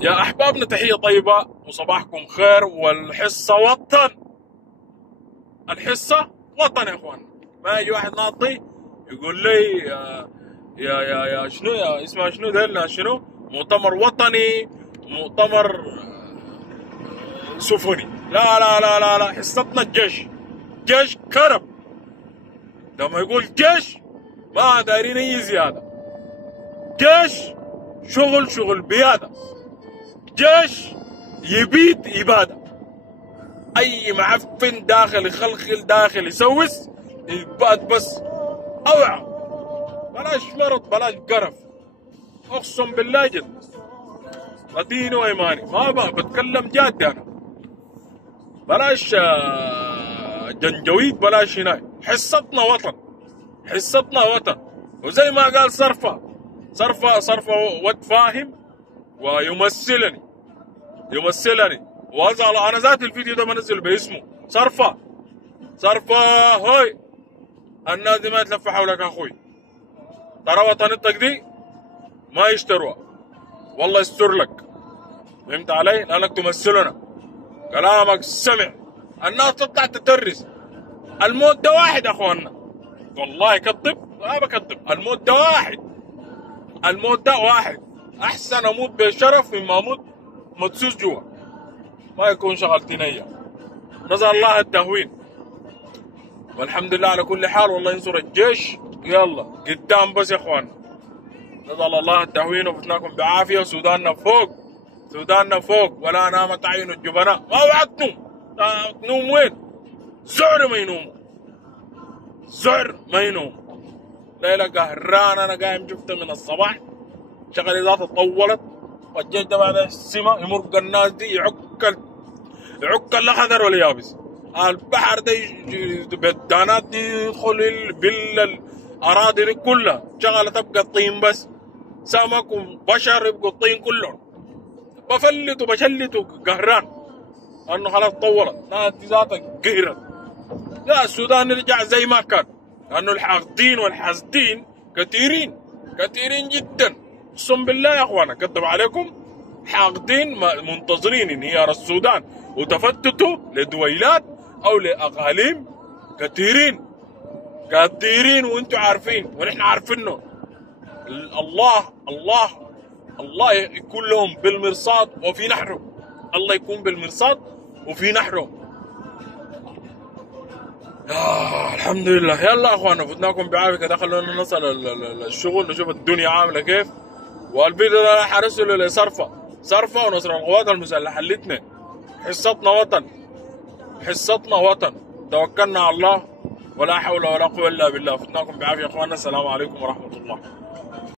يا أحبابنا تحية طيبة وصباحكم خير. والحصة وطن، الحصة وطن يا اخوان. ما يجي واحد ناطي يقول لي يا شنو، يا اسمها شنو ده، شنو مؤتمر وطني، مؤتمر سفني. لا لا لا لا لا، حصتنا الجيش. جيش كرب. لما يقول جيش ما دايرين اي زيادة. جيش شغل بيادة. جيش يبيد إبادة. أي معفن داخل يخلخل داخل يسوس يباد بس. أوعى، بلاش مرض بلاش قرف. أقسم بالله جد، ديني وإيماني ما بتكلم جاد أنا. بلاش جنجويد، بلاش هناي. حصتنا وطن، حصتنا وطن. وزي ما قال صرفة ود فاهم ويمثلني، وأزعل أنا ذات الفيديو ده منزل باسمه. صرفة هاي الناس دي ما تلف حولك أخوي. ترى وطنيتك دي ما يشتروها، والله يستر لك. فهمت علي؟ لأنك تمثلنا. كلامك سمع. الناس تطلع تترس. الموت ده واحد يا أخوانا، والله كذب ما بكذب. الموت ده واحد. أحسن أموت بشرف مما أموت مدسوس جوا، ما يكون شغلتين أيام. نسأل الله التهوين، والحمد لله على كل حال. والله ينصر الجيش. يلا قدام بس يا اخوانا. نسأل الله التهوين وفتناكم بعافية. سوداننا فوق ولا نامت عين الجبناء. ما وعد تنوم وين؟ زعر ما ينوم. ليلة قهران. انا قايم شفته من الصباح. شغلي ذاته طولت، والجيش ده بعد السما يمرق الناس دي يعك الاخضر واليابس. البحر ده بالدانات دي يدخل بالاراضي دي كلها. شغله تبقى الطين بس، سمك وبشر يبقوا الطين كلهم. بشلت قهران انه خلاص طولت. ناس دي ذاتها قهرت. لا، السودان يرجع زي ما كان، لانه الحاقدين والحاسدين كثيرين جدا. اقسم بالله يا اخوانا كذب عليكم. حاقدين منتظرين انهيار السودان وتفتته لدويلات او لاقاليم. كثيرين وانتم عارفين ونحن عارفينه. الله يكون لهم بالمرصاد وفي نحرهم. الله يكون بالمرصاد وفي نحرهم. الحمد لله. يلا اخوانا فتناكم بعافيه كده. خلونا نصل الشغل نشوف الدنيا عامله كيف. والفيديو ده راح ارسله لصرفه ونصر القوات المسلحه الاثنين. حصتنا وطن. توكلنا على الله ولا حول ولا قوه الا بالله. فتناكم بعافيه يا اخوانا. السلام عليكم ورحمه الله.